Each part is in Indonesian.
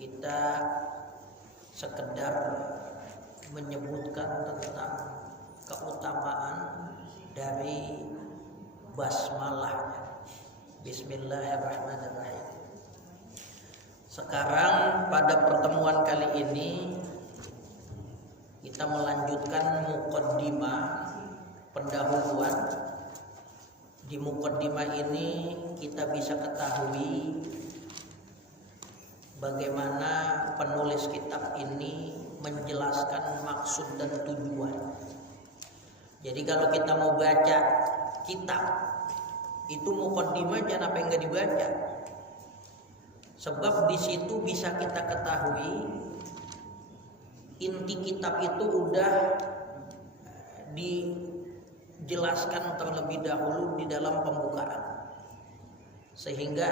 kita sekedar menyebutkan tentang keutamaan dari basmalah. Bismillahirrahmanirrahim. Sekarang pada pertemuan kali ini kita melanjutkan muqaddimah, pendahuluan. Di muqaddimah ini kita bisa ketahui bagaimana penulis kitab ini menjelaskan maksud dan tujuan. Jadi kalau kita mau baca kitab, itu muqaddimahnya apa yang nggak dibaca? Sebab di situ bisa kita ketahui inti kitab itu udah dijelaskan terlebih dahulu di dalam pembukaan, sehingga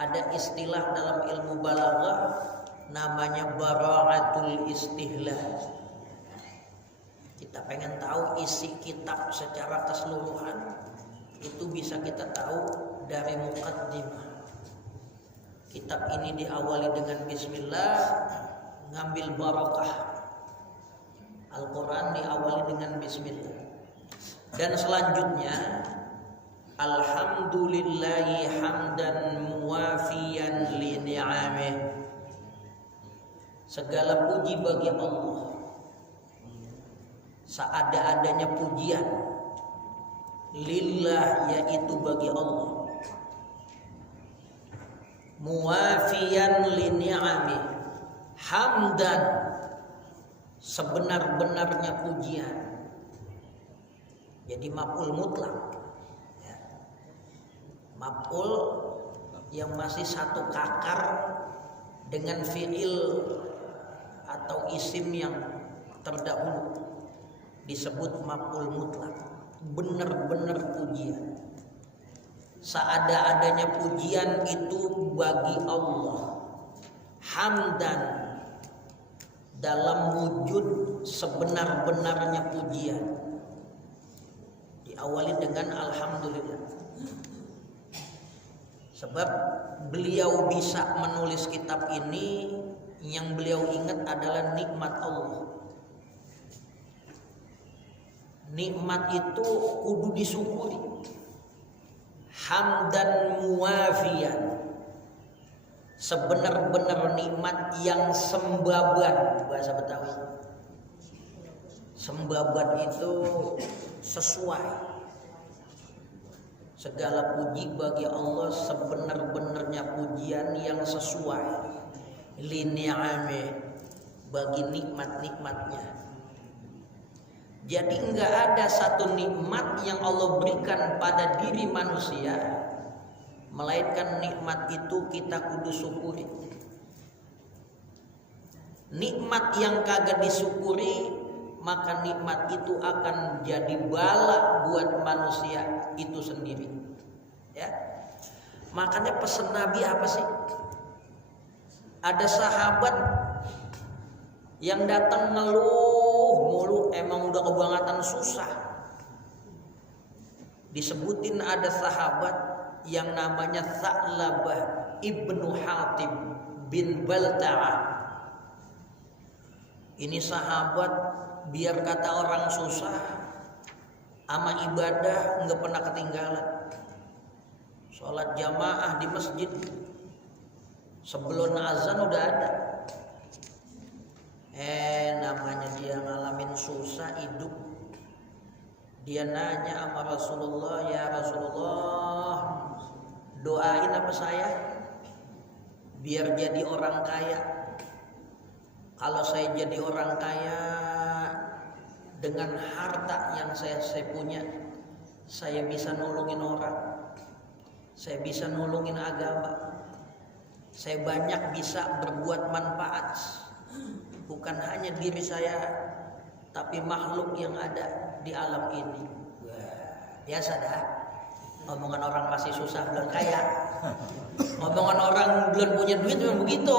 ada istilah dalam ilmu balaghah namanya bara'atul istihlal. Kita pengen tahu isi kitab secara keseluruhan, itu bisa kita tahu dari muqaddimah. Kitab ini diawali dengan bismillah, ngambil barakah. Al-Quran diawali dengan bismillah. Dan selanjutnya alhamdulillahi hamdan muwafiyan li ni'amih. Segala puji bagi Allah, seada-adanya pujian. Lillah, yaitu bagi Allah. Muwafiyan li ni'amih, hamdan, sebenar-benarnya pujian. Jadi maf'ul mutlak, ya. Maf'ul yang masih satu kakar dengan fi'il atau isim yang terdahulu disebut maf'ul mutlak. Benar-benar pujian, seada-adanya pujian itu bagi Allah. Hamdan, dalam wujud sebenar-benarnya pujian, diawali dengan alhamdulillah. Sebab beliau bisa menulis kitab ini, yang beliau ingat adalah nikmat Allah. Nikmat itu kudu disyukuri. Hamdan muwafiyan, sebenar-benar nikmat yang sembaban, bahasa Betawi. Sembaban itu sesuai. Segala puji bagi Allah, sebenar-benarnya pujian yang sesuai. Li ni'amih, bagi nikmat-nikmatnya. Jadi enggak ada satu nikmat yang Allah berikan pada diri manusia melainkan nikmat itu kita kudu syukuri. Nikmat yang kagak disyukuri, maka nikmat itu akan jadi bala buat manusia itu sendiri. Ya. Makanya pesan Nabi apa sih? Ada sahabat yang datang ngeluh mulu, emang udah kebangetan susah. Disebutin ada sahabat yang namanya Tha'labah ibnu Hatib bin Balta'ah. Ini sahabat biar kata orang susah, ama ibadah nggak pernah ketinggalan. Sholat jamaah di masjid sebelum azan udah ada. Namanya dia ngalamin susah hidup. Dia nanya sama Rasulullah, ya Rasulullah, doain apa saya biar jadi orang kaya. Kalau saya jadi orang kaya, dengan harta yang saya punya, saya bisa nolongin orang, saya bisa nolongin agama, saya banyak bisa berbuat manfaat. Bukan hanya diri saya, tapi makhluk yang ada di alam ini. Wah, biasa dah. Omongan orang masih susah belum kaya. Omongan orang belum punya duit memang begitu.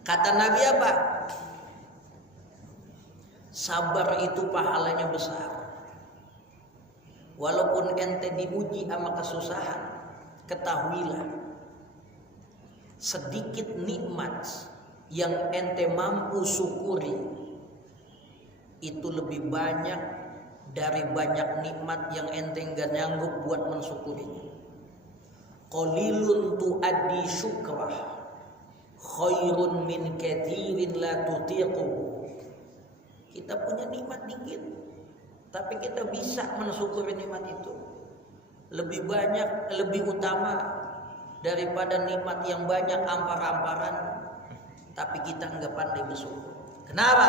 Kata Nabi apa? Sabar itu pahalanya besar. Walaupun ente diuji sama kesusahan, ketahuilah sedikit nikmat yang ente mampu syukuri itu lebih banyak dari banyak nikmat yang ente enggak nyanggup buat mensyukurinya. Qalilun tuaddi syukrah khairun min katsirin la tutiqu. Kita punya nikmat dikit, tapi kita bisa mensyukuri nikmat itu. Lebih banyak, lebih utama daripada nikmat yang banyak ampar-amparan, tapi kita enggak pandai bersyukur. Kenapa?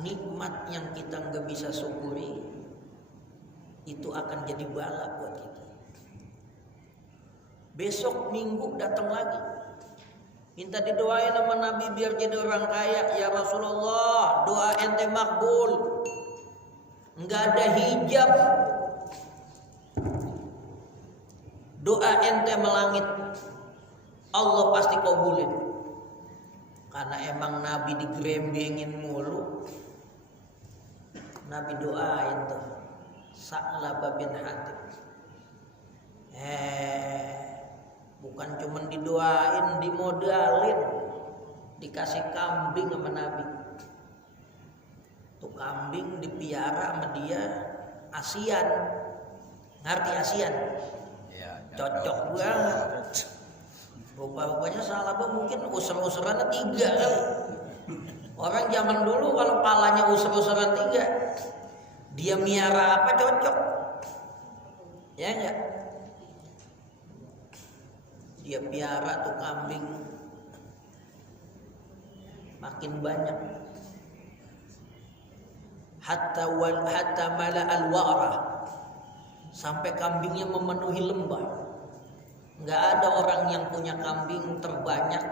Nikmat yang kita enggak bisa syukuri itu akan jadi bala buat kita. Besok Minggu datang lagi, minta didoain sama Nabi biar jadi orang kaya. Ya Rasulullah, doa ente makbul, enggak ada hijab, doa ente melangit, Allah pasti kabulin. Karena emang Nabi digerembengin mulu. Nabi doain tuh Sa'labah bin Hatib. Bukan cuma didoain, dimodalin, dikasih kambing sama Nabi. Tuh kambing dipiara sama dia Asian. Ngerti Asian? Cocok banget. Rupa-rupanya Sa'labah mungkin usur-usurannya 3 kali. Orang zaman dulu kalau palanya usur-usuran 3, dia miara apa cocok. Ya enggak? Dia piara tuh kambing makin banyak. Hatta mala al-wa'rah, sampai kambingnya memenuhi lembah. Nggak ada orang yang punya kambing terbanyak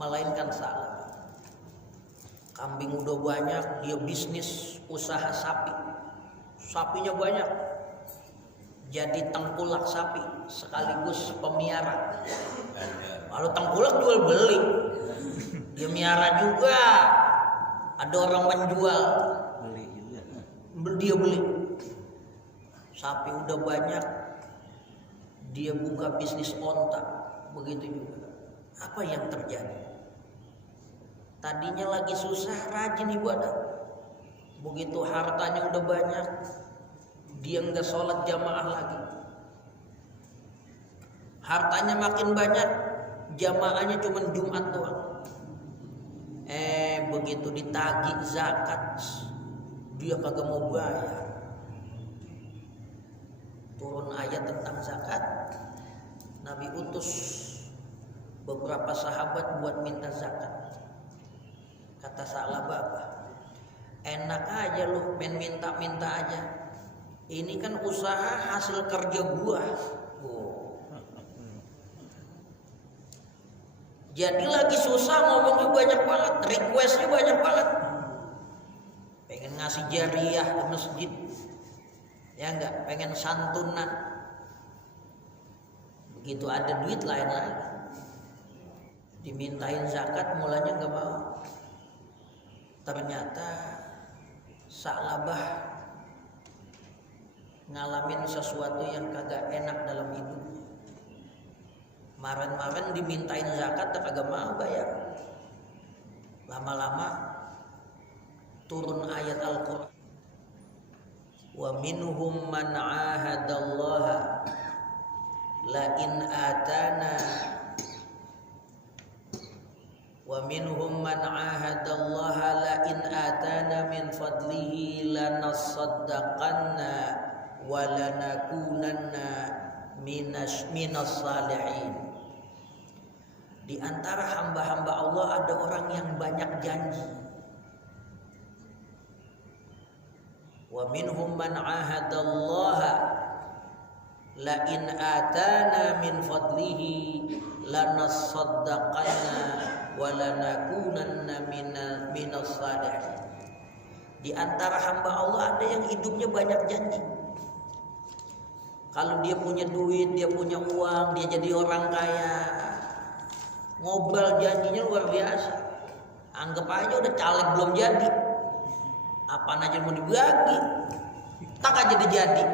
melainkan Sa'labah. Kambing udah banyak, dia bisnis usaha sapi. Sapinya banyak, jadi tengkulak sapi sekaligus pemiara. Kalau tengkulak jual beli, dia miara juga. Ada orang menjual, dia beli. Sapi udah banyak, dia buka bisnis onta. Begitu juga. Apa yang terjadi? Tadinya lagi susah, rajin ibadah. Begitu hartanya udah banyak, dia nggak sholat jamaah lagi. Hartanya makin banyak, jamaahnya cuma Jumat doang. Begitu ditagih zakat, dia kagak mau bayar. Turun ayat tentang zakat, Nabi utus beberapa sahabat buat minta zakat. Kata Sa'labah apa? Enak aja lu main minta-minta aja. Ini kan usaha hasil kerja gua. Jadi lagi susah ngomongnya banyak banget, requestnya banyak banget. Pengen ngasih jariah ke masjid, ya enggak? Pengen santunan. Begitu ada duit lain lagi. Dimintain zakat mulanya enggak mau. Ternyata Sa'labah ngalamin sesuatu yang kagak enak dalam hidupnya. Maren-maren dimintain zakat kagak mau bayar. Lama-lama turun ayat Al-Qur'an. Wa minhum man 'ahadallaha la in atana wa minhum man 'ahadallaha la in atana min fadlihi lanasaddaqanna wa lanakunanna minas salihin. Di antara hamba-hamba Allah ada orang yang banyak janji. Wa minhum man 'ahadallaha la in atana min fadlihi lanasaddaqanna wa lanakunanna minas salihin. Di antara hamba Allah ada yang hidupnya banyak janji. Kalau dia punya duit, dia punya uang, dia jadi orang kaya, ngobrol janjinya luar biasa. Anggap aja udah caleg belum jadi, apaan aja mau dibagi, tak aja jadi.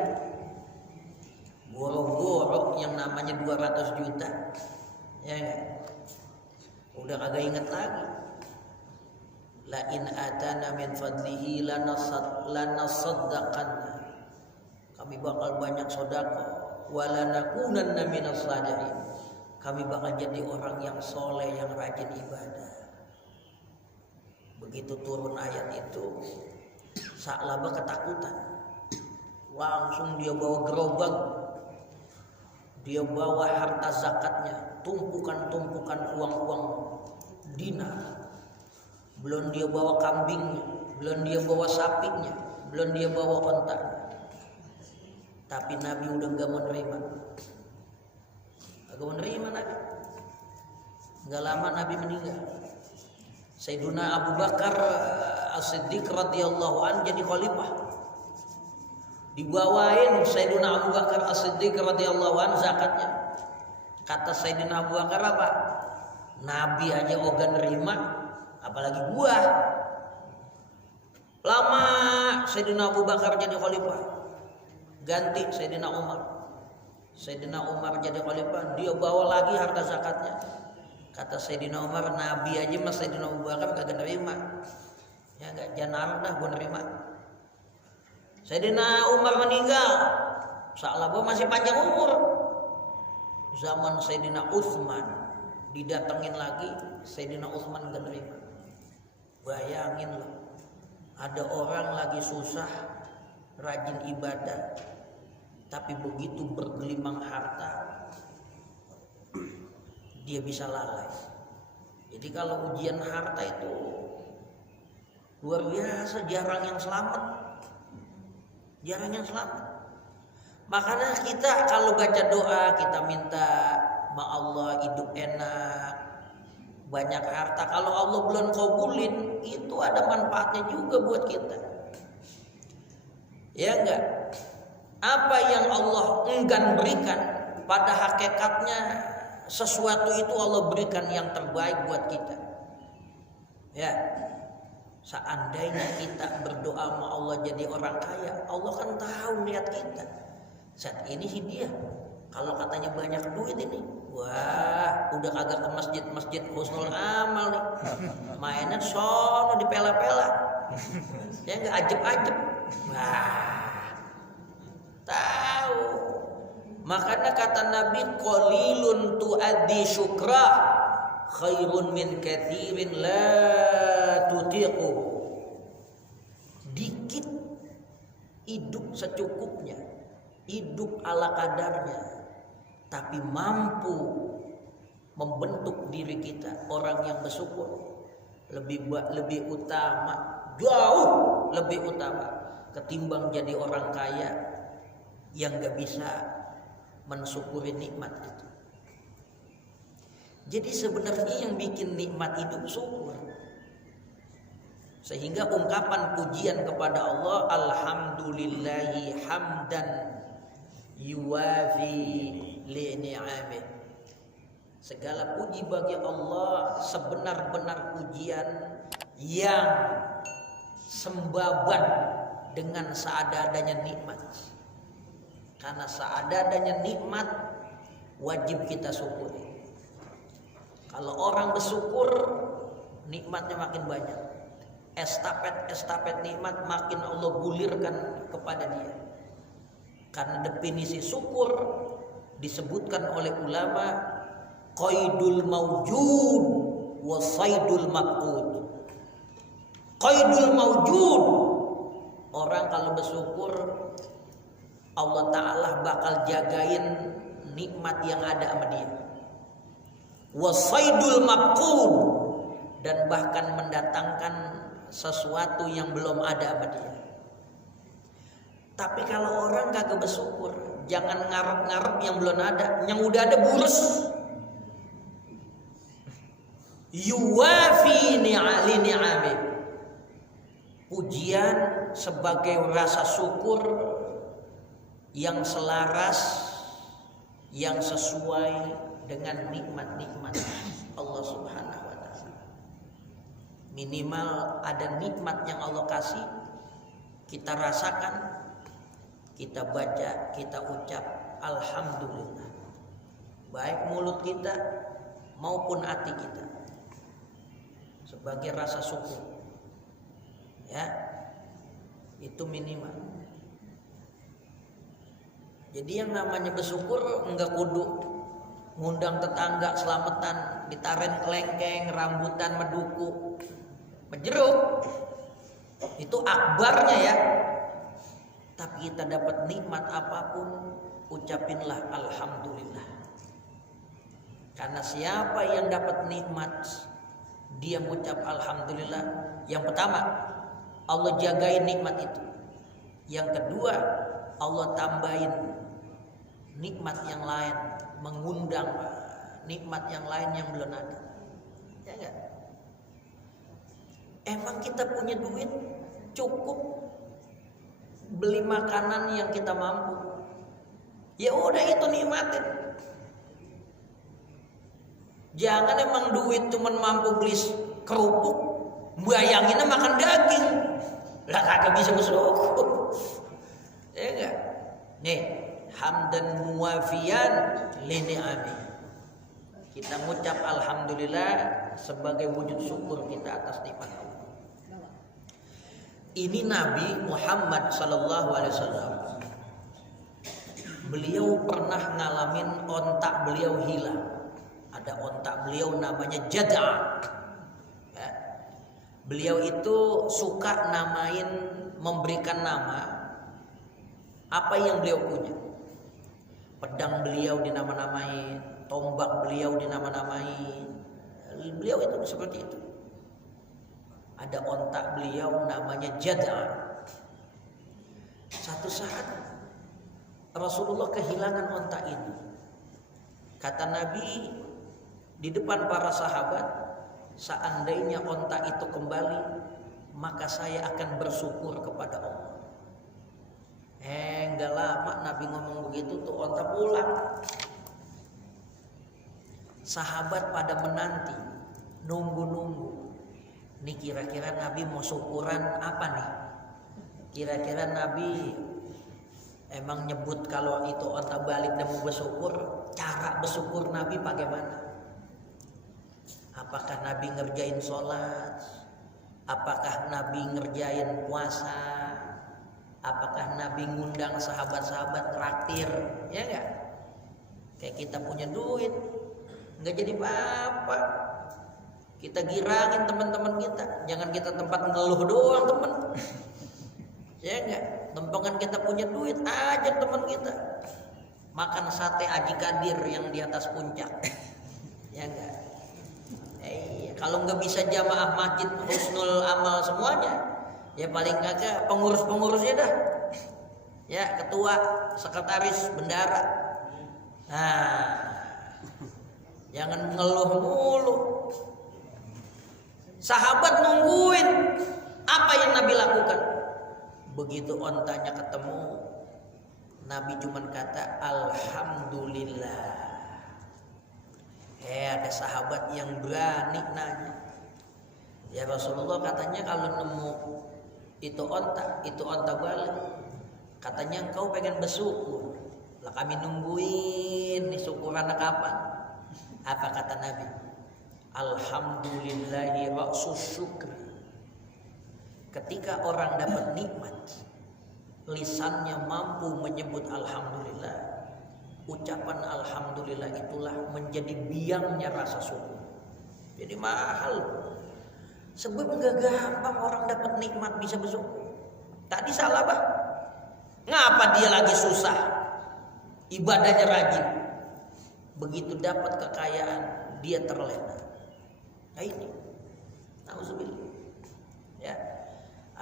Goro-goro yang namanya 200 juta, ya enggak? Udah kagak inget lagi. La in atana min fadlihi lanasaddaqanna. Kami bakal banyak sedekah, walanakunanna minas shalihin. Kami bakal jadi orang yang soleh, yang rajin ibadah. Begitu turun ayat itu, Sa'labah ketakutan. Langsung dia bawa gerobak, dia bawa harta zakatnya, tumpukan-tumpukan uang-uang dinar. Belum dia bawa kambingnya, belum dia bawa sapinya, belum dia bawa ontanya. Tapi Nabi udah gak menerima. Agak menerima Nabi. Gak lama Nabi meninggal. Sayyiduna Abu Bakar As-Siddiq radhiyallahu anhu jadi khalifah. Dibawain Sayyiduna Abu Bakar As-Siddiq radhiyallahu anhu zakatnya. Kata Sayyidina Abu Bakar apa? Nabi aja ogah nerima, apalagi gua. Lama Sayyidina Abu Bakar jadi khalifah. Ganti Sayyidina Umar. Sayyidina Umar jadi khalifah, dia bawa lagi harta zakatnya. Kata Sayyidina Umar, Nabi aja mas Sayyidina Abu Bakar kagak nerima. Ya enggak, jangan dah gua nerima. Sayyidina Umar meninggal, Sa'labah masih panjang umur. Zaman Sayyidina Utsman didatengin lagi, Sayyidina Utsman gak nerima. Bayangin loh, ada orang lagi susah, rajin ibadah, tapi begitu bergelimang harta, dia bisa lalai. Jadi kalau ujian harta itu luar biasa, jarang yang selamat. Jarang yang selamat. Makanya kita kalau baca doa, kita minta ma Allah hidup enak, banyak harta. Kalau Allah belum kabulin, itu ada manfaatnya juga buat kita. Ya enggak? Apa yang Allah enggan berikan, pada hakikatnya sesuatu itu Allah berikan yang terbaik buat kita. Ya. Seandainya kita berdoa sama Allah jadi orang kaya, Allah kan tahu niat kita. Saat ini sih dia, kalau katanya banyak duit ini, wah udah kagak ke masjid Husnul Amal nih, mainnya sono di pela-pela, ya nggak ajeb-ajeb. Wah, tahu. Makanya kata Nabi, qalilun tuaddi syukra khairun min katsirin la tutiqu. Dikit hidup secukupnya, hidup ala kadarnya, tapi mampu membentuk diri kita orang yang bersyukur, lebih utama, jauh lebih utama ketimbang jadi orang kaya yang gak bisa mensyukuri nikmat itu. Jadi sebenarnya yang bikin nikmat hidup syukur. Sehingga ungkapan pujian kepada Allah, alhamdulillahi hamdan yuwafi li ni'amih. Segala puji bagi Allah, sebenar-benar pujian yang sembaban dengan seadanya nikmat. Karena seadanya nikmat wajib kita syukuri. Kalau orang bersyukur, nikmatnya makin banyak. Estafet nikmat makin Allah gulirkan kepada dia. Karena definisi syukur disebutkan oleh ulama, qaidul mawjud wa saidul maqud. Qaidul mawjud, orang kalau bersyukur, Allah Ta'ala bakal jagain nikmat yang ada sama dia. Wasaidul maqud, dan bahkan mendatangkan sesuatu yang belum ada sama dia. Tapi kalau orang kagak bersyukur, jangan ngarep-ngarep yang belum ada, yang udah ada burus. Yuwafi ni'ali ni'amih. Pujian sebagai rasa syukur yang selaras, yang sesuai dengan nikmat-nikmat Allah Subhanahu wa ta'ala. Minimal ada nikmat yang Allah kasih, kita rasakan, kita baca, kita ucap alhamdulillah. Baik mulut kita maupun hati kita. sebagai rasa syukur. Ya, itu minimal. Jadi yang namanya bersyukur enggak kudu ngundang tetangga selamatan, ditaren kelengkeng, rambutan, meduku, menjeruk. Itu akbarnya ya. Tapi kita dapat nikmat apapun, ucapinlah alhamdulillah. Karena siapa yang dapat nikmat, dia mengucap alhamdulillah. Yang pertama, Allah jagain nikmat itu. Yang kedua, Allah tambahin nikmat yang lain, mengundang nikmat yang lain yang belum ada. Ya enggak? Emang kita punya duit cukup beli makanan yang kita mampu. Ya udah, itu nikmatin. Jangan emang duit cuman mampu beli kerupuk, bayanginnya makan daging. Lah kagak bisa bersyukur. Ya enggak? Nih, hamdan muwafiyan li ni'ami. Kita mengucap alhamdulillah sebagai wujud syukur kita atas nikmat Allah. Ini Nabi Muhammad sallallahu alaihi wasallam. Beliau pernah ngalamin ontak beliau hilang. Ada ontak beliau namanya Jad'a. Ya. Beliau itu suka memberikan nama apa yang beliau punya. Pedang beliau dinama-namai, tombak beliau dinama-namai. Beliau itu seperti itu. Ada ontak beliau namanya Jad'a. Satu saat Rasulullah kehilangan ontak ini. Kata Nabi di depan para sahabat, seandainya ontak itu kembali, maka saya akan bersyukur kepada Allah. Enggak lama Nabi ngomong begitu tuh ontak pulang. Sahabat pada menanti, nunggu-nunggu. Nih kira-kira Nabi mau syukuran apa nih? Kira-kira Nabi emang nyebut kalau itu ontak balik dan mau bersyukur, cara bersyukur Nabi bagaimana? Apakah Nabi ngerjain sholat? Apakah Nabi ngerjain puasa? Apakah Nabi ngundang sahabat-sahabat traktir? Ya enggak? Kayak kita punya duit, enggak jadi apa-apa. Kita girangin teman-teman kita. Jangan kita tempat ngeluh doang teman. Ya enggak? Tempangan kita punya duit, ajak teman kita makan sate Aji Kadir yang di atas puncak. Ya enggak? Kalau nggak bisa jamaah masjid husnul amal semuanya, ya paling kagak pengurus-pengurusnya dah. Ya, ketua, sekretaris, bendara. Nah, jangan ngeluh mulu. Sahabat nungguin apa yang Nabi lakukan. Begitu ontanya ketemu, Nabi cuman kata alhamdulillah. Ada sahabat yang berani nanya, ya Rasulullah, katanya kalau nemu itu onta balik, katanya engkau pengen bersyukur. Lah kami nungguin nih syukuran kapan? Apa kata Nabi? Alhamdulillahi ra'sus syukri. Ketika orang dapat nikmat, lisannya mampu menyebut alhamdulillah, ucapan alhamdulillah itulah menjadi biangnya rasa syukur. Jadi mahal. Sebab enggak gampang orang dapat nikmat bisa bersyukur. Tadi salah Pak. Ngapa dia lagi susah? Ibadahnya rajin. Begitu dapat kekayaan, dia terlena. Nah ini. Nauzubillah. Ya.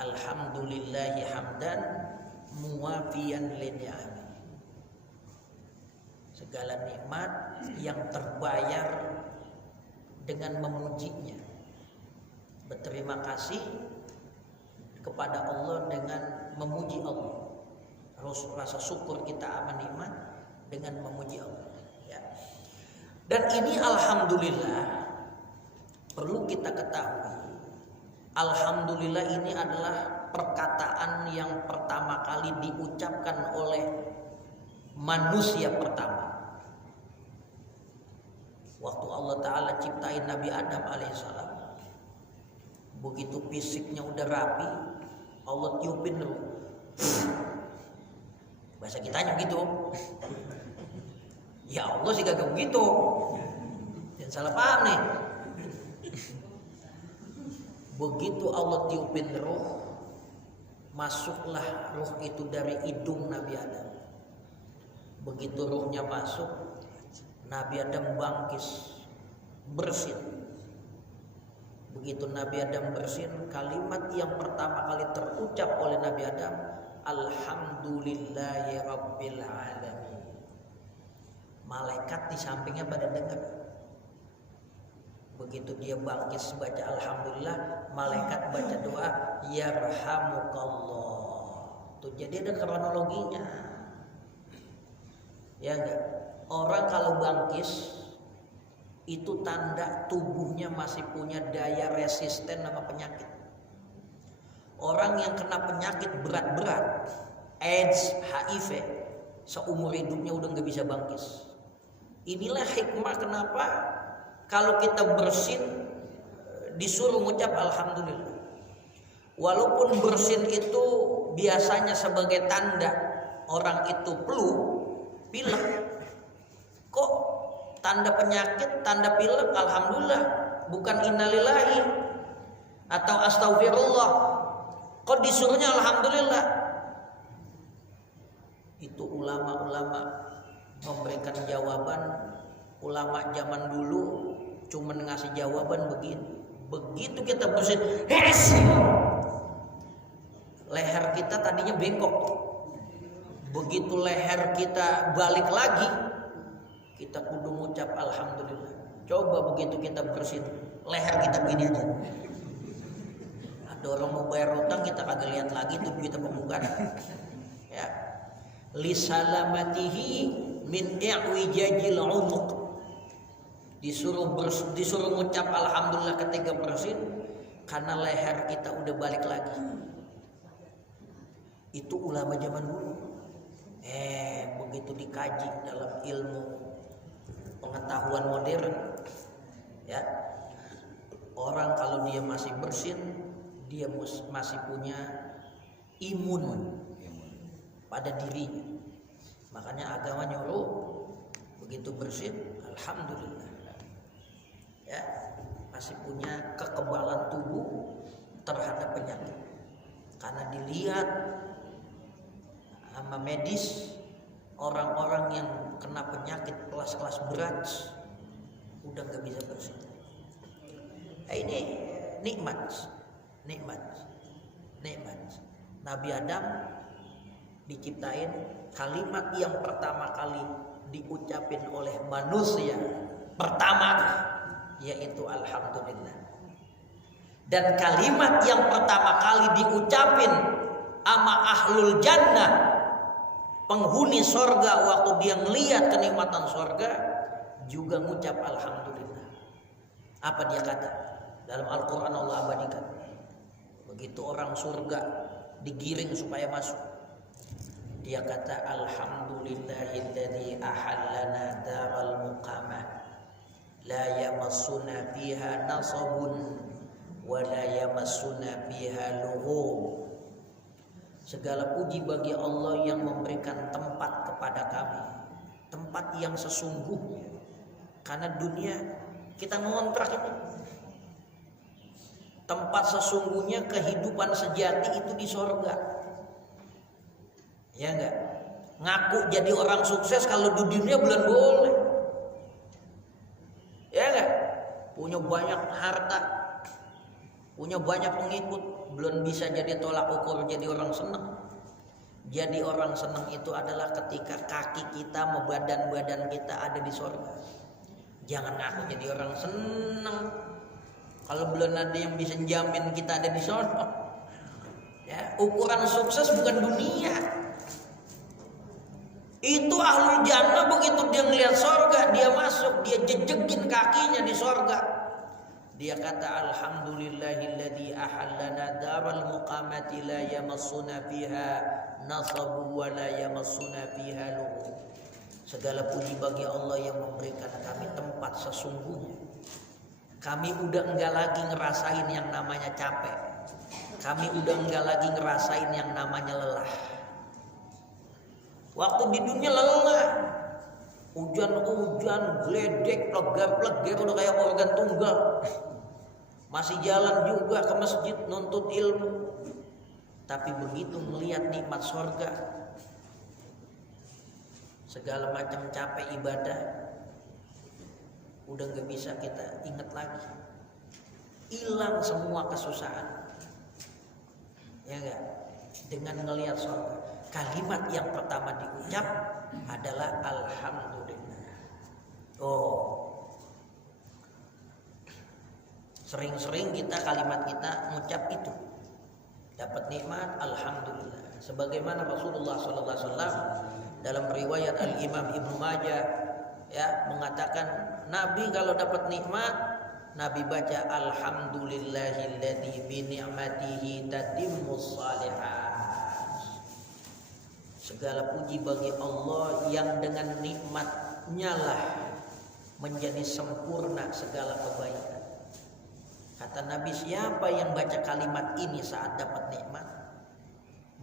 Alhamdulillahi hamdan muwafiyan lini'ami. Segala nikmat yang terbayar dengan memujinya. Berterima kasih kepada Allah dengan memuji Allah. Rasa syukur kita akan nikmat dengan memuji Allah. Ya. Dan ini alhamdulillah perlu kita ketahui. Alhamdulillah ini adalah perkataan yang pertama kali diucapkan oleh manusia pertama. Waktu Allah Ta'ala ciptain Nabi Adam alaihissalam, Begitu fisiknya udah rapi, Allah tiupin ruh. Bahasa kitanya gitu. Ya Allah sih kagak begitu. Jangan salah paham nih. Begitu Allah tiupin ruh, masuklah ruh itu dari hidung Nabi Adam. Begitu ruhnya masuk, Nabi Adam bangkis, bersin. Begitu Nabi Adam bersin, kalimat yang pertama kali terucap oleh Nabi Adam, Alhamdulillahi Rabbil Alamin. Malaikat di sampingnya pada dengar. Begitu dia bangkis baca Alhamdulillah, malaikat baca doa Yarhamukallah. Tuh, jadi ada kronologinya. Ya enggak? Orang kalau bangkis itu tanda tubuhnya masih punya daya resisten sama penyakit. Orang yang kena penyakit berat-berat, AIDS, HIV, seumur hidupnya udah nggak bisa bangkis. Inilah hikmah kenapa kalau kita bersin disuruh mengucap Alhamdulillah. Walaupun bersin itu biasanya sebagai tanda orang itu pilek, kok tanda penyakit, tanda pilek Alhamdulillah, bukan innalillahi atau astagfirullah, kok disuruhnya Alhamdulillah? Itu ulama-ulama memberikan jawaban. Ulama zaman dulu cuma ngasih jawaban begini. Begitu kita bersin, leher kita tadinya bengkok. Begitu leher kita balik lagi, kita kudu ngucap Alhamdulillah. Coba begitu kita bersin, leher kita begini aja. Ada orang mau bayar utang, kita kagak lihat lagi tuh kita pembukaan. Ya. Lisalamatihi min i'wijajil 'unuq. Disuruh ngucap Alhamdulillah ketika bersin karena leher kita udah balik lagi. Itu ulama zaman dulu. Begitu dikaji dalam ilmu pengetahuan modern, ya, orang kalau dia masih bersin, dia masih punya imun pada dirinya. Makanya agama nyuruh begitu bersin, Alhamdulillah, ya, masih punya kekebalan tubuh terhadap penyakit. Karena dilihat sama medis, orang-orang yang kena penyakit kelas-kelas berat udah nggak bisa bersin. Ini nikmat. Nabi Adam diciptain, kalimat yang pertama kali diucapin oleh manusia pertama yaitu Alhamdulillah. Dan kalimat yang pertama kali diucapin sama ahlul jannah, penghuni sorga, waktu dia ngelihat kenikmatan sorga juga ngucap Alhamdulillah. Apa dia kata? Dalam Al-Quran Allah abadikan. Begitu orang surga digiring supaya masuk, dia kata Alhamdulillahilladzi ahallana daral muqamah la yamassuna fiha nasabun wa la yamassuna fiha lughub. Segala puji bagi Allah yang memberikan tempat kepada kami, tempat yang sesungguhnya. Karena dunia kita ngontrak ini. Tempat sesungguhnya kehidupan sejati itu di sorga. Ya enggak? Ngaku jadi orang sukses kalau di dunia belum boleh. Ya enggak? Punya banyak harta, punya banyak pengikut, belum bisa jadi tolak ukur jadi orang senang. Jadi orang senang itu adalah ketika kaki kita sama badan kita ada di sorga. Jangan ngaku jadi orang senang kalau belum ada yang bisa jamin kita ada di sorga. Ya, ukuran sukses bukan dunia. Itu ahlul jannah begitu dia ngelihat sorga, dia masuk, dia jejekin kakinya di sorga. Dia kata Alhamdulillahilladzi ahallana daral muqamati la yamassuna fiha nasabu wa la yamassuna fiha lughub. Segala puji bagi Allah yang memberikan kami tempat sesungguhnya Kami udah enggak lagi ngerasain yang namanya capek. Kami udah enggak lagi ngerasain yang namanya lelah. Waktu di dunia lelah, hujan-hujan, geledek, plegap-plegap, udah kayak organ tunggal. Masih jalan juga ke masjid nuntut ilmu. Tapi begitu melihat nikmat surga, segala macam capek ibadah udah gak bisa kita ingat lagi. Hilang semua kesusahan. Ya enggak? Dengan ngelihat surga. Kalimat yang pertama diucap adalah alhamdulillah. Sering-sering kalimat kita mengucap itu. Dapat nikmat alhamdulillah. Sebagaimana Rasulullah sallallahu alaihi wasallam dalam riwayat Al-Imam Ibnu Majah mengatakan, Nabi kalau dapat nikmat, Nabi baca alhamdulillahilladzi bi ni'matihi tatimmus shalihat. Segala puji bagi Allah yang dengan nikmat-Nya lah menjadi sempurna segala kebaikan. Kata Nabi, siapa yang baca kalimat ini saat dapat nikmat,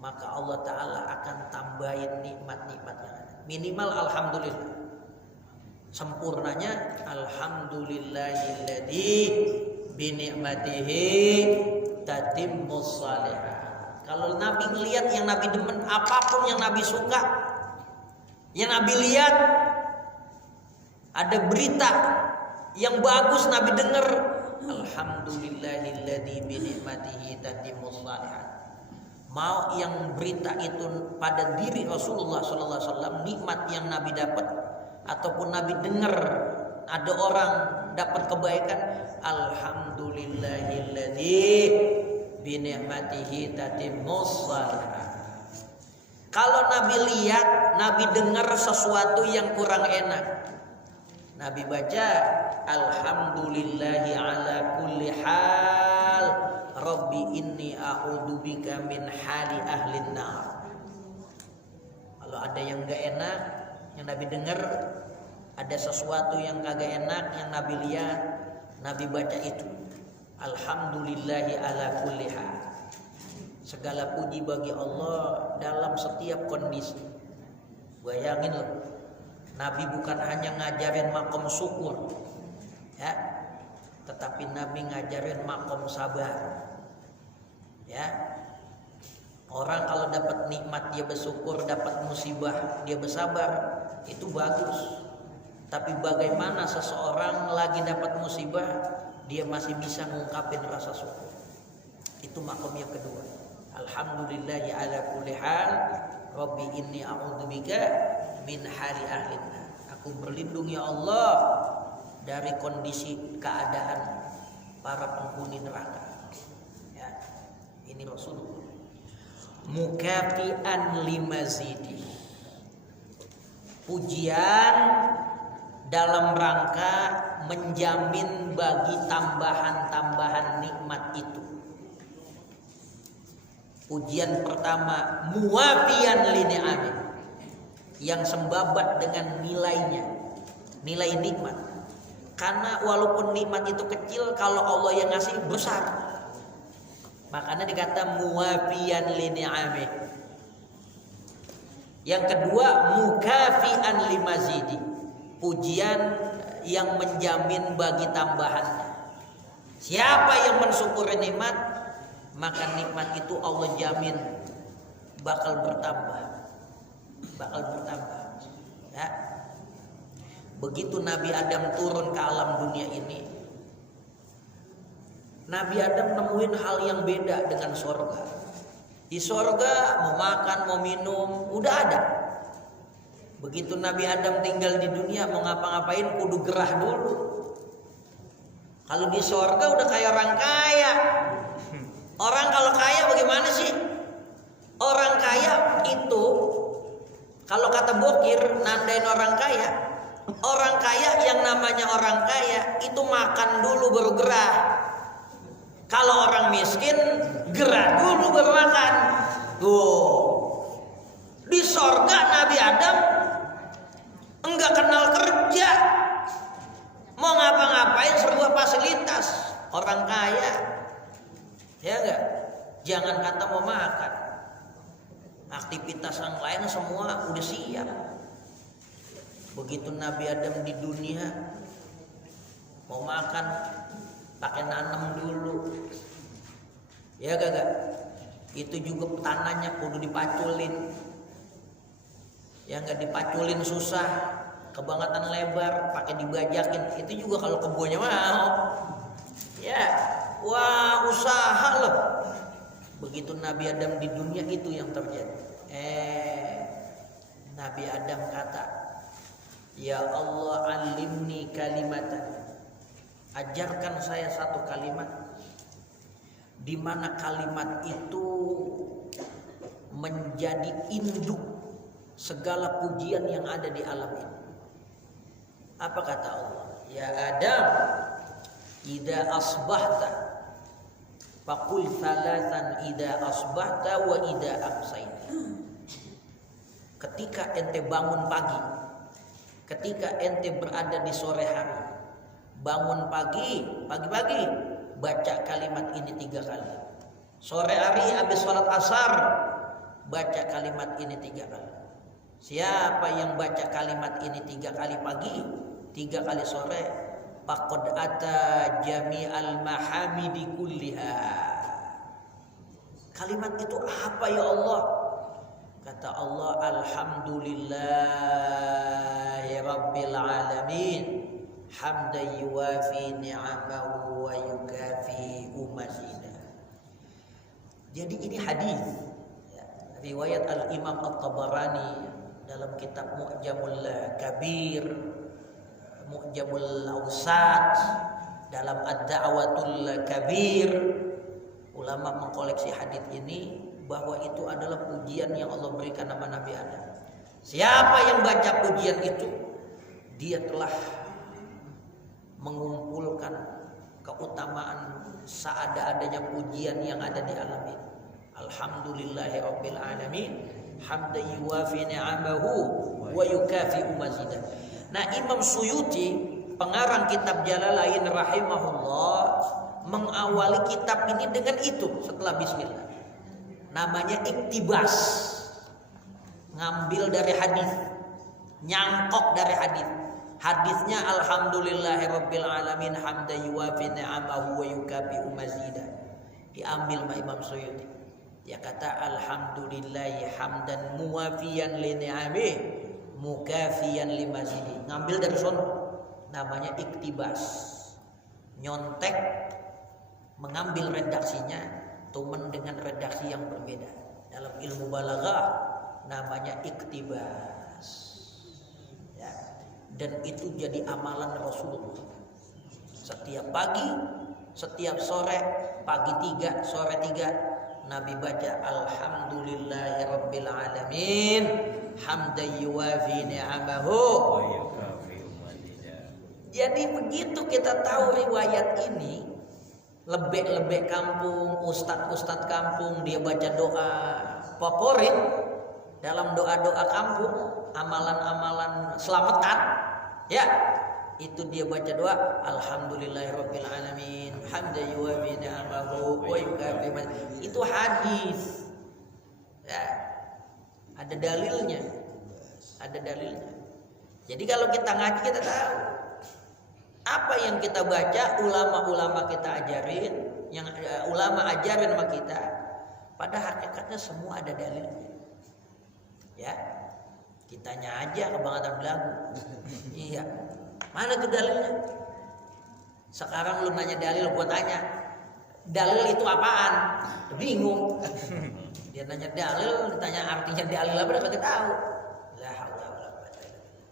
maka Allah Ta'ala akan tambahin nikmat-nikmatnya. Minimal alhamdulillah. Sempurnanya alhamdulillahilladzi bi ni'matihi tatimmus shalihat. Kalau Nabi ngelihat yang Nabi demen, apapun yang Nabi suka, yang Nabi lihat, ada berita yang bagus Nabi dengar, alhamdulillahilladzi bi ni'matihi tatimmus shalihat. Mau yang berita itu pada diri Rasulullah sallallahu alaihi wasallam, nikmat yang Nabi dapat, ataupun Nabi dengar ada orang dapat kebaikan, alhamdulillahilladzi bi ni'matihi tatimmus shalihat. Kalau Nabi lihat, Nabi dengar sesuatu yang kurang enak, Nabi baca alhamdulillahi ala kulli hal rabbi inni a'udzubika min hali ahlin nar. Kalau ada yang enggak enak yang Nabi dengar, ada sesuatu yang kagak enak yang Nabi lihat, Nabi baca itu alhamdulillahi ala kulli hal. Segala puji bagi Allah dalam setiap kondisi. Bayangin loh, Nabi bukan hanya ngajarin makom syukur, ya, tetapi Nabi ngajarin makom sabar. Ya, orang kalau dapat nikmat dia bersyukur, dapat musibah dia bersabar, itu bagus. Tapi bagaimana seseorang lagi dapat musibah, dia masih bisa ngungkapin rasa syukur? Itu makom yang kedua. Alhamdulillahi ala kulli hal rabbi inni a'udzubika min hali ahlin nar. Aku berlindung ya Allah dari kondisi keadaan para penghuni neraka. Ya, ini Rasulullah. Mukafi'an limazidi. Pujian dalam rangka menjamin bagi tambahan-tambahan nikmat itu. Pujian pertama muwafiyan li ni'ami, yang sembabat dengan nilainya, nilai nikmat. Karena walaupun nikmat itu kecil, kalau Allah yang ngasih besar. Makanya dikata muwafiyan li ni'ami. Yang kedua mukafi'an li mazidi. Pujian yang menjamin bagi tambahannya. Siapa yang mensyukuri nikmat, maka nikmat itu Allah jamin bakal bertambah. Bakal bertambah. Ya. Begitu Nabi Adam turun ke alam dunia ini, Nabi Adam nemuin hal yang beda dengan sorga. Di sorga mau makan, mau minum, udah ada. Begitu Nabi Adam tinggal di dunia, mau ngapa-ngapain kudu gerah dulu. Kalau di sorga udah kayak orang kaya. Orang kalau kaya bagaimana sih? Orang kaya itu, kalau kata Bokir, nandain orang kaya. Orang kaya yang namanya orang kaya itu makan dulu baru gerah. Kalau orang miskin gerah dulu baru makan. Tuh. Di sorga Nabi Adam enggak kenal kerja. Mau ngapa-ngapain serba fasilitas. orang kaya, ya enggak? Jangan kata mau makan, aktivitas yang lain semua udah siap. Begitu Nabi Adam di dunia, mau makan pakai nanam dulu, ya gak? Itu juga tanahnya kudu dipaculin, ya nggak dipaculin susah, kebangetan lebar, pakai dibajakin. Itu juga kalau kebunnya mau, ya, wah usaha loh. Begitu Nabi Adam di dunia itu yang terjadi. Nabi Adam kata, ya Allah alimni kalimatan, ajarkan saya satu kalimat, di mana kalimat itu menjadi induk segala pujian yang ada di alam ini. Apa kata Allah? Ya Adam, idza asbahta faqul thalathan idza asbahta wa idza amsayta. Ketika ente bangun pagi, ketika ente berada di sore hari, bangun pagi, pagi-pagi baca kalimat ini 3 kali. Sore hari habis sholat asar baca kalimat ini 3 kali. Siapa yang baca kalimat ini 3 kali pagi, 3 kali sore, faqad ata jami'al mahamidi kulliha. Kalimat itu apa ya Allah? Kata Allah, alhamdulillahi rabbil alamin, hamdan yuwafi ni'amahu wa yukafi mazida. Jadi ini hadis, ya, riwayat Al-Imam At-Tabarani dalam kitab Mu'jamul Kabir, Mu'jamul Awsat, dalam Ad-Da'watul Kabir. Ulama mengkoleksi hadis ini bahwa itu adalah pujian yang Allah berikan nama Nabi Adam. Siapa yang baca pujian itu, dia telah mengumpulkan keutamaan seada-adanya pujian yang ada di alam ini. Alhamdulillahi rabbil alamin, hamdan yuwafi ni'amahu wa yukafi mazidah. Nah, Imam Suyuti, pengarang kitab Jalalain rahimahullah, mengawali kitab ini dengan itu setelah bismillah. Namanya iktibas, ngambil dari hadis, nyangkok dari hadis. Hadisnya alhamdulillahirabbil alamin hamdan yuwafi ni'amahu wa yukafi mazida. Diambil sama Imam Suyuti. Dia kata alhamdulillahi hamdan muwafiyan li ni'amih mukafiyan li mazidi. Ngambil dari sono. Namanya iktibas. Nyontek, mengambil redaksinya, tumen dengan redaksi yang berbeda. Dalam ilmu balaghah namanya iktibas. Ya. Dan itu jadi amalan Rasulullah. Setiap pagi, setiap sore, pagi 3, sore 3, Nabi baca alhamdulillahi rabbil alamin, hamdan yuwafi ni'amahu. Jadi begitu kita tahu riwayat ini, lebek-lebek kampung, ustadz-ustadz kampung, dia baca doa favorit dalam doa-doa kampung, amalan-amalan selamatan, ya, itu dia baca doa alhamdulillahirabbil alamin, hamdan yuwafi ni'amahu wa yukafi mazida. Itu hadis, ya, ada dalilnya, ada dalilnya. Jadi kalau kita ngaji kita tahu apa yang kita baca, ulama-ulama kita ajarin, yang ulama ajarin sama kita, pada hakikatnya semua ada dalilnya. Ya, kitanya aja kebangetan belagu. Iya, mana tuh dalilnya? Sekarang lu nanya dalil, gua tanya dalil itu apaan? Bingung. Dia nanya dalil, ditanya artinya dalil apa, udah kagak tahu. La haula wala quwwata illa billah.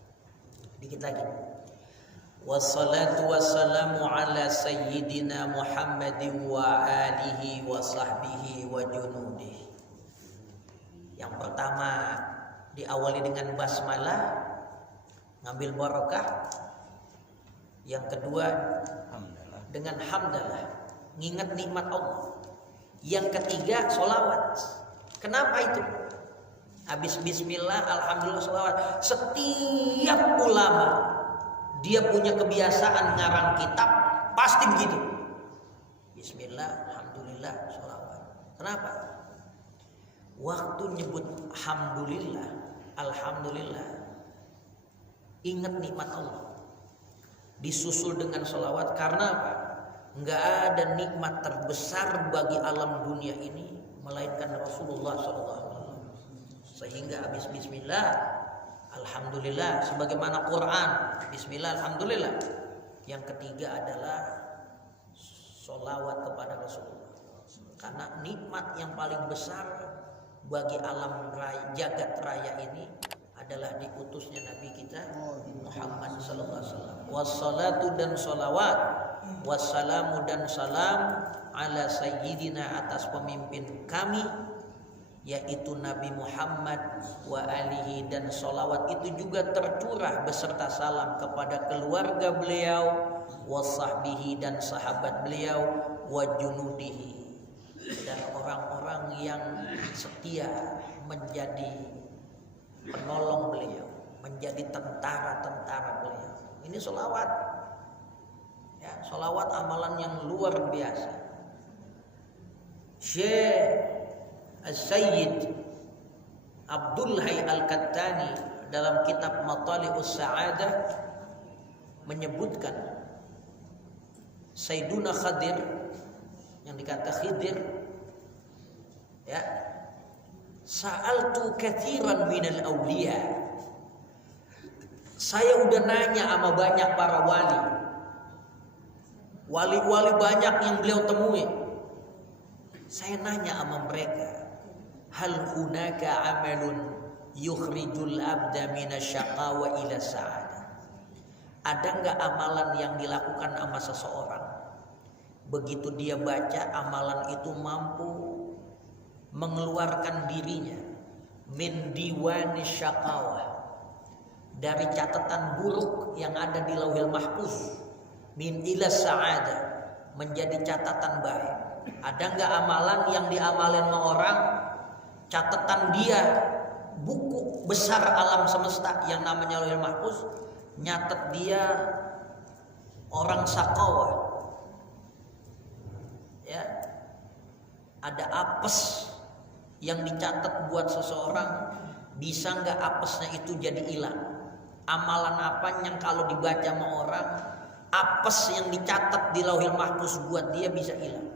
Dikit lagi. Wassalatu wassalamu ala sayyidina Muhammadin wa alihi wa sahbihi wa junudihi. Yang pertama diawali dengan basmalah, ngambil barokah. Yang kedua dengan hamdalah, ngingat nikmat Allah. Yang ketiga sholawat. Kenapa itu? Habis bismillah, alhamdulillah, sholawat. Setiap ulama dia punya kebiasaan ngarang kitab pasti begitu. Bismillah, alhamdulillah, sholawat. Kenapa? Waktu nyebut alhamdulillah, alhamdulillah, ingat nikmat Allah. Disusul dengan sholawat karena apa? Enggak ada nikmat terbesar bagi alam dunia ini melainkan Rasulullah SAW. Sehingga habis Bismillah, alhamdulillah, sebagaimana Quran, Bismillah, alhamdulillah. Yang ketiga adalah sholawat kepada Rasulullah. Karena nikmat yang paling besar bagi alam raya, jagat raya ini adalah diutusnya Nabi kita Muhammad sallallahu alaihi wasallam. Wassalatu dan sholawat, wassalamu dan salam ala sayyidina atas pemimpin kami yaitu Nabi Muhammad wa alihi, dan sholawat itu juga tercurah beserta salam kepada keluarga beliau, wasahbihi dan sahabat beliau, wa junudihi dan orang-orang yang setia menjadi penolong beliau, menjadi tentara-tentara beliau. Ini sholawat, ya, sholawat amalan yang luar biasa. Syekh As-Sayyid Abdul Hayy Al-Kattani dalam kitab Matali'us Sa'adah menyebutkan Sayyiduna Khadir, yang dikata Khidir, ya, sa'altu katsiran minal awliya, saya udah nanya sama banyak para wali banyak yang beliau temui. Saya nanya sama mereka, hal hunaka amalun yukhrijul abda minasyaqawa ila sa'adah. Ada enggak amalan yang dilakukan sama seseorang, begitu dia baca amalan itu mampu mengeluarkan dirinya min diwani syaqawah, dari catatan buruk yang ada di Lauhil Mahfuz, min ila sa'adah, menjadi catatan baik. Ada enggak amalan yang diamalin sama orang, catatan dia, buku besar alam semesta yang namanya Lauhil Mahfuz, nyatet dia orang sakawah, ya, ada apes yang dicatat buat seseorang, bisa nggak apesnya itu jadi hilang? Amalan apa yang kalau dibaca sama orang, apes yang dicatat di Lauhil Mahfuz buat dia bisa hilang?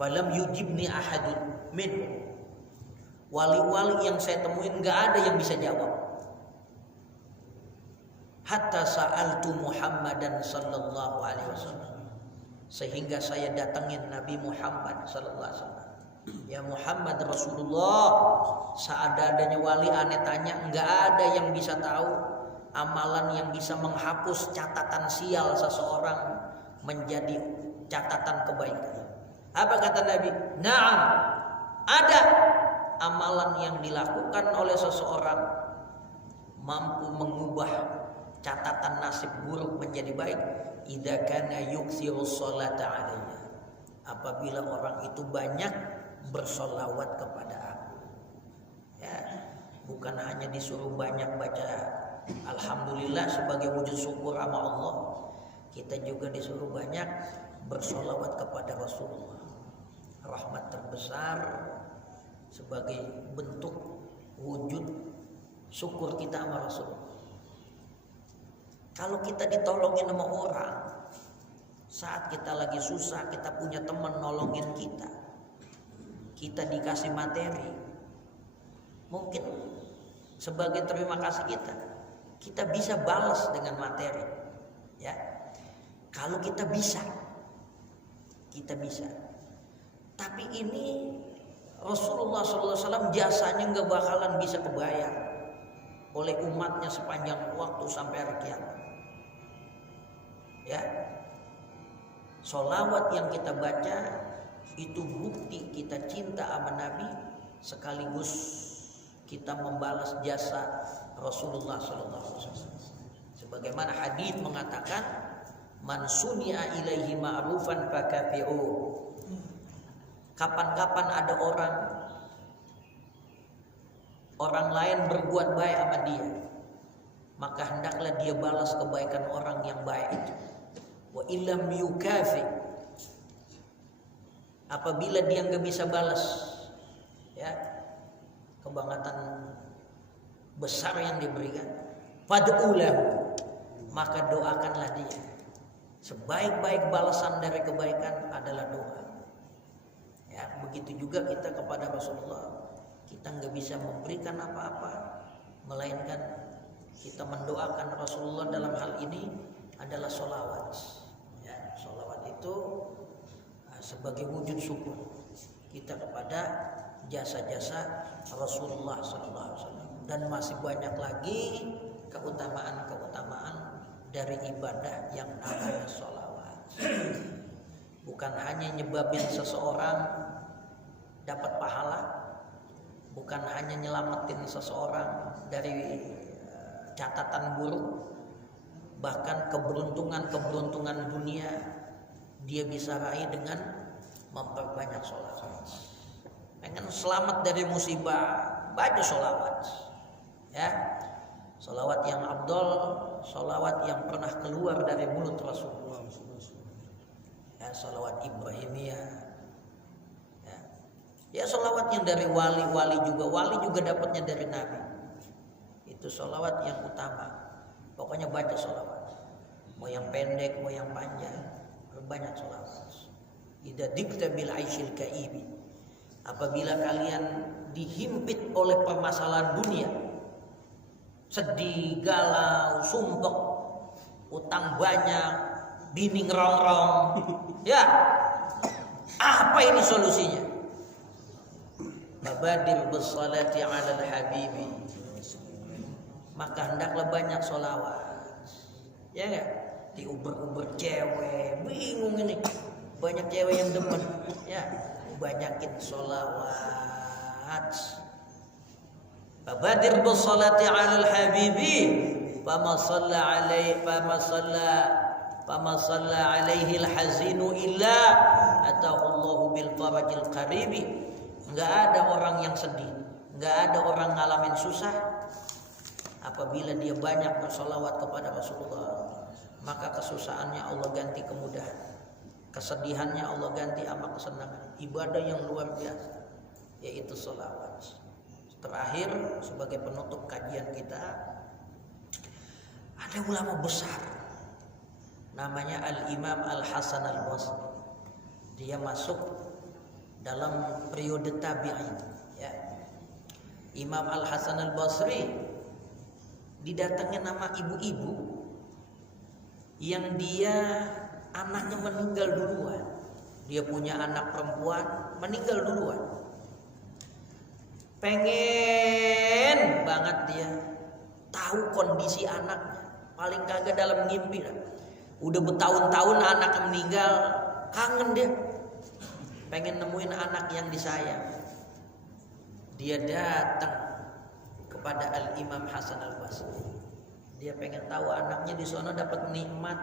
Falam yujibni ahadun minhum. Wali-wali yang saya temuin nggak ada yang bisa jawab. Hatta sa'altu Muhammadan sallallahu alaihi wasallam, sehingga saya datangin Nabi Muhammad sallallahu alaihi wasallam. Ya Muhammad Rasulullah, seadanya wali aneh tanya, nggak ada yang bisa tahu amalan yang bisa menghapus catatan sial seseorang menjadi catatan kebaikan. Apa kata Nabi? Naam, ada amalan yang dilakukan oleh seseorang mampu mengubah catatan nasib buruk menjadi baik. Idza kana yuksiru sholata alayya, apabila orang itu banyak bersolawat kepada aku, ya, bukan hanya disuruh banyak baca alhamdulillah sebagai wujud syukur sama Allah, kita juga disuruh banyak bersolawat kepada Rasulullah, rahmat terbesar sebagai bentuk wujud syukur kita sama Rasulullah. Kalau kita ditolongin sama orang, saat kita lagi susah, kita punya teman nolongin kita dikasih materi, mungkin sebagai terima kasih kita bisa balas dengan materi, ya. Kalau kita bisa. Tapi ini Rasulullah SAW jasanya nggak bakalan bisa kebayar oleh umatnya sepanjang waktu sampai hari kiamat. Ya, sholawat yang kita baca itu bukti kita cinta sama Nabi, sekaligus kita membalas jasa Rasulullah SAW. Sebagaimana hadis mengatakan, man suni'a ilaihi ma'rufan fakafi'u. Kapan-kapan ada orang lain berbuat baik sama dia, maka hendaklah dia balas kebaikan orang yang baik itu. Wa illam yukafi, apabila dia nggak bisa balas ya kebangatan besar yang diberikan, fad'ulahu, maka doakanlah dia. Sebaik-baik balasan dari kebaikan adalah doa. Ya, begitu juga kita kepada Rasulullah. Kita nggak bisa memberikan apa-apa, melainkan kita mendoakan Rasulullah. Dalam hal ini adalah sholawat. Ya, sholawat itu sebagai wujud syukur kita kepada jasa-jasa Rasulullah SAW. Dan masih banyak lagi keutamaan-keutamaan dari ibadah yang namanya sholawat. Bukan hanya nyebabin seseorang dapat pahala, bukan hanya nyelamatin seseorang dari catatan buruk, bahkan keberuntungan dunia dia bisa raih dengan memperbanyak sholawat. Pengen selamat dari musibah, baca sholawat. Ya, sholawat yang afdal, sholawat yang pernah keluar dari mulut Rasulullah. Ya, sholawat Ibrahimiyah. Ya, sholawat yang dari wali juga dapatnya dari Nabi. Itu sholawat yang utama. Pokoknya baca sholawat. Mau yang pendek, mau yang panjang, banyak sholawat. Idza dikta bil aisyil kaibi. Apabila kalian dihimpit oleh permasalahan dunia, sedih, galau, sumpek, utang banyak, bini ngerongrong, ya, apa ini solusinya? Mabadir bisalati 'alal habibi. Maka hendaklah banyak sholawat. Ya enggak? Diuber-uber cewek, bingung ini. Banyak cewek yang demen. Ya, banyakin sholawat. Mabadir bisalati 'alal habibi. Fama shalla alaihi al-hazinu illa atahu Allahu bil farajil qaribi. Enggak ada orang yang sedih, enggak ada orang ngalamin susah apabila dia banyak bersolawat kepada Rasulullah, maka kesusahannya Allah ganti kemudahan, kesedihannya Allah ganti sama kesenangan. Ibadah yang luar biasa yaitu sholawat. Terakhir sebagai penutup kajian kita, ada ulama besar namanya Al-Imam Al-Hasan Al-Basri. Dia masuk dalam periode tabi'in, ya. Imam Al-Hasan Al-Basri didatangin nama ibu-ibu yang dia anaknya meninggal duluan. Dia punya anak perempuan meninggal duluan. Pengen banget dia tahu kondisi anaknya, paling kagak dalam mimpi lah. Udah bertahun-tahun anaknya meninggal, kangen dia. Pengen nemuin anak yang disayang. Dia datang kepada Al-Imam Hasan Al-Basri. Dia pengen tahu anaknya di sana dapat nikmat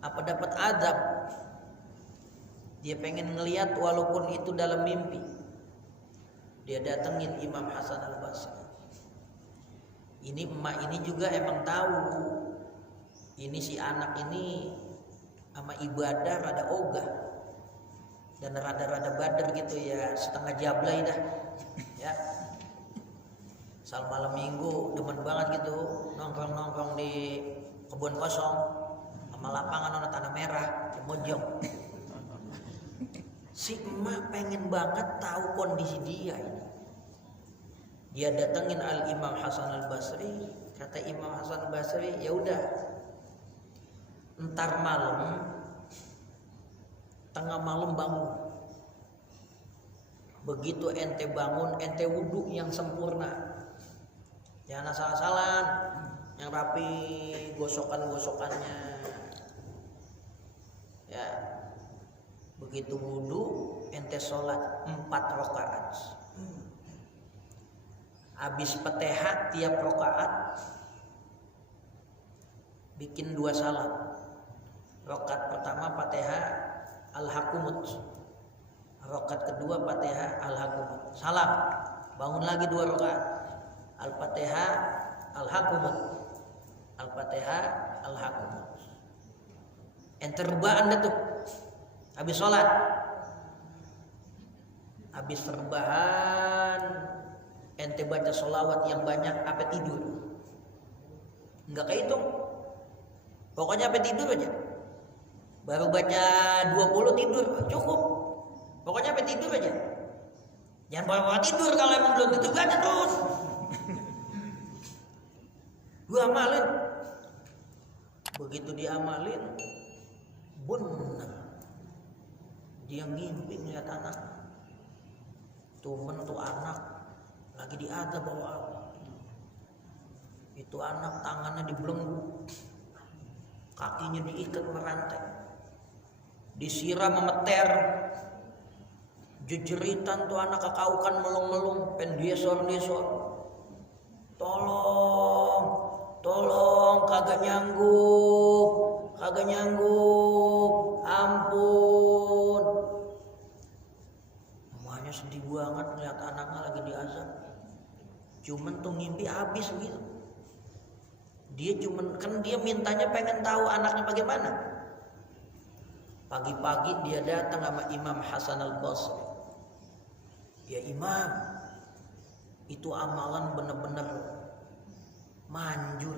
apa dapat azab. Dia pengen ngelihat walaupun itu dalam mimpi. Dia datengin Imam Hasan Al-Basri. Ini emak ini juga emang tahu ini si anak ini sama ibadah rada ogah dan rada-rada bader gitu ya, setengah jablay dah ya. Sal malam minggu demen banget gitu nongkrong-nongkrong di kebun kosong sama lapangan tanah merah di Mojong. Si emak pengen banget tahu kondisi dia ini. Dia datengin Al-Imam Hasan Al-Basri. Kata Imam Hasan Al-Basri, ya udah, entar malam, tengah malam bangun. Begitu ente bangun, ente wudhu yang sempurna, jangan asal-asalan, yang rapi gosokan-gosokannya. Ya, begitu wudhu, ente sholat 4 rakaat. Habis Fatihah tiap rakaat bikin 2 salam. Rakaat pertama Fatihah Al-Hakumut. Rakaat kedua Fatihah Al-Hakumut. Salam. Bangun lagi 2 rakaat. Al-Fatihah Al-Hakumut. Al-Fatihah Al-Hakumut. Ente rebaan dah tuh. Habis sholat habis rebahan ente baca sholawat yang banyak apa tidur? Enggak kehitung. Pokoknya apa tidur aja. Baru baca 20 tidur cukup. Pokoknya apa tidur aja. Jangan bawa tidur kalau emang belum tidur baca terus. Gua amalin. Begitu diamalin, benar. Dia ngimpi ngeliat anak. Tumen tuh anak lagi diadab bawa Allah. Itu anak tangannya dibelenggu, kakinya diikat merantai, disiram memeter, jejeritan tuh anak kekaukan melung-melung, pendiesor-diesor. Tolong, kagak nyanggup, ampun. Emaknya sedih banget ngeliat anaknya lagi diazab. Cuman tuh ngimpi habis gitu. Dia mintanya pengen tahu anaknya bagaimana. Pagi-pagi dia datang sama Imam Hasan Al-Basri. Ya Imam, itu amalan bener-bener manjur.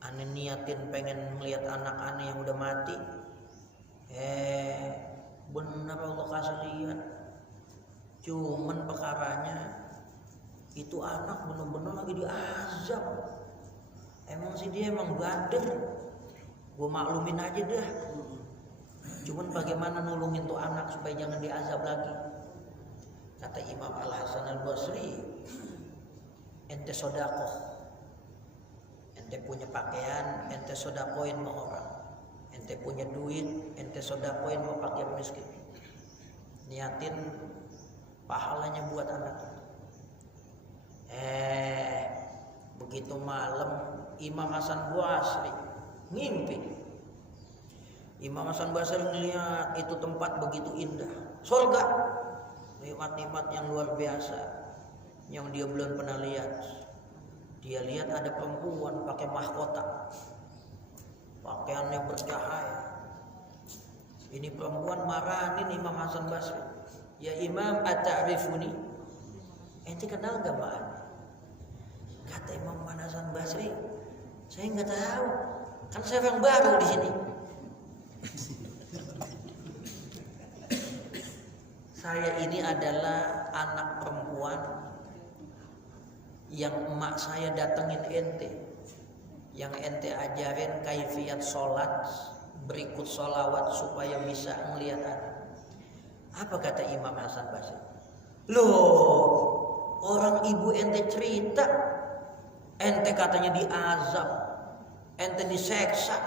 Ane niatin pengen melihat anak ane yang udah mati. Bener Allah kasih lihat. Cuman perkaranya itu anak bener-bener lagi diazab. Emang sih dia emang bader. Gue maklumin aja dah. Cuman bagaimana nolongin tuh anak supaya jangan diazab lagi. Kata Imam Al-Hasan Al-Basri, ente sodakoh, ente punya pakaian, ente sodakoin sama orang, ente punya duit, ente sodakoin sama fakir miskin, niatin pahalanya buat anak. Begitu malam Imam Hasan Basri ngimpi. Imam Hasan Basri ngeliat itu tempat begitu indah, surga, nikmat-nikmat yang luar biasa yang dia belum pernah lihat. Dia lihat ada perempuan pakai mahkota, pakaiannya bercahaya. Ini perempuan marahin Imam Hasan Basri. Ya Imam, ata'rifuni? Ente kenal gak Mbak? Kata Imam Hasan Basri, saya nggak tahu, kan saya orang baru di sini. Saya ini adalah anak perempuan yang emak saya datengin ente, yang ente ajarin kaifiyat sholat, berikut sholawat supaya bisa melihat anak. Apa kata Imam Hasan Basri? Loh, orang ibu ente cerita, ente katanya diazab, ente diseksa.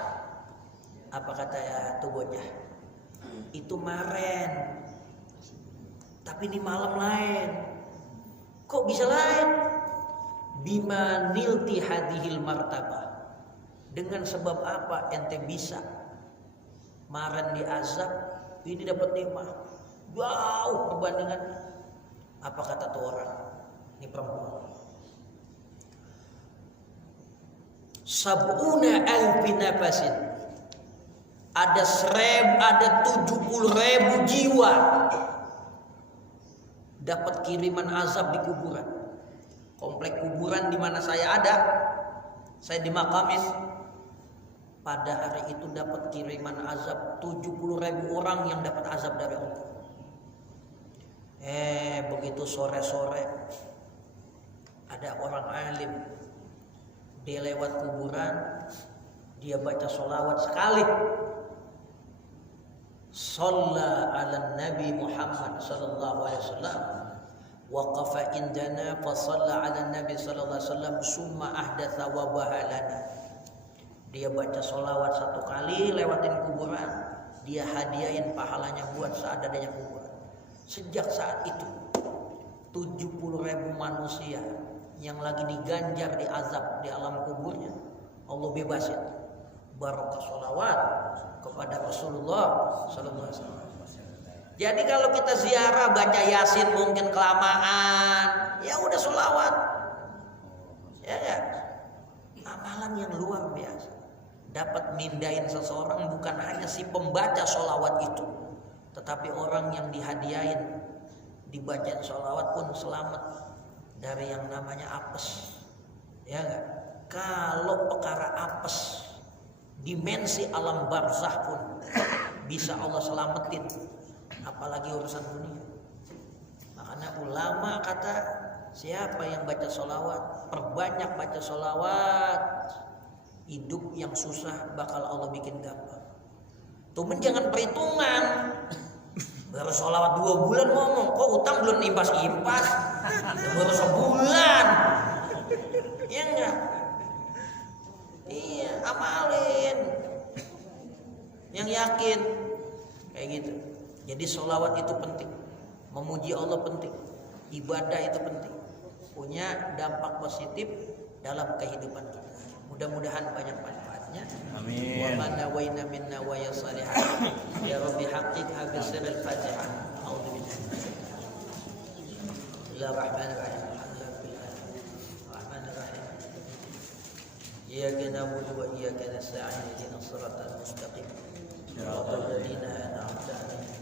Apa kata ya tuh bocah? Itu maren. Tapi di malam lain. Kok bisa lain? Bima nilti hadhil martabah. Dengan sebab apa ente bisa maren diazab, ini dapat nikmat jauh perbandingan. Apa kata tuh orang? Ini perempuan. Sab'una alfi nafasin. Ada 70.000 jiwa dapat kiriman azab di kuburan. Komplek kuburan di mana saya ada, saya dimakamin. Pada hari itu dapat kiriman azab 70.000 orang yang dapat azab dari Allah. Begitu sore-sore ada orang alim, dia lewat kuburan, dia baca sholawat sekali. Shalla ala Nabi Muhammad sallallahu alaihi wasallam, waqafa indana fa shalla ala Nabi sallallahu alaihi wasallam summa ahdatsa wa bahalana. Dia baca sholawat 1 kali lewatin kuburan, dia hadiahin pahalanya buat seadanya kuburan. Sejak saat itu 70.000 manusia yang lagi diganjar di azab di alam kuburnya Allah bebasin. Barokah sholawat kepada Rasulullah sallallahu alaihi wasallam. Jadi kalau kita ziarah baca Yasin mungkin kelamaan, ya udah sholawat. Ya kan? Amalan yang luar biasa. Dapat mindahin seseorang bukan hanya si pembaca sholawat itu, Tetapi orang yang dihadiahin dibacain sholawat pun selamat dari yang namanya apes. Ya enggak? Kalau perkara apes dimensi alam barzah pun bisa Allah selamatin, apalagi urusan dunia. Makanya ulama kata, siapa yang baca sholawat, perbanyak baca sholawat, hidup yang susah bakal Allah bikin gampang. Tumen jangan perhitungan, baru sholawat 2 bulan ngomong, kok utang belum impas-impas, baru sebulan. Ya enggak? Iya, amalin yang yakin kayak gitu. Jadi sholawat itu penting, memuji Allah penting, ibadah itu penting, punya dampak positif dalam kehidupan kita. Mudah-mudahan banyak manfaatnya. Amin. Wa man nawaina min nawaya salihat ya rabbi haqiqha bi sirril fatihah. A'udzu billahi Bismillahirrahmanirrahim. إياك نعبد وإياك نستعين اهدنا الصراط المستقيم صراط الذين أنعمت عليهم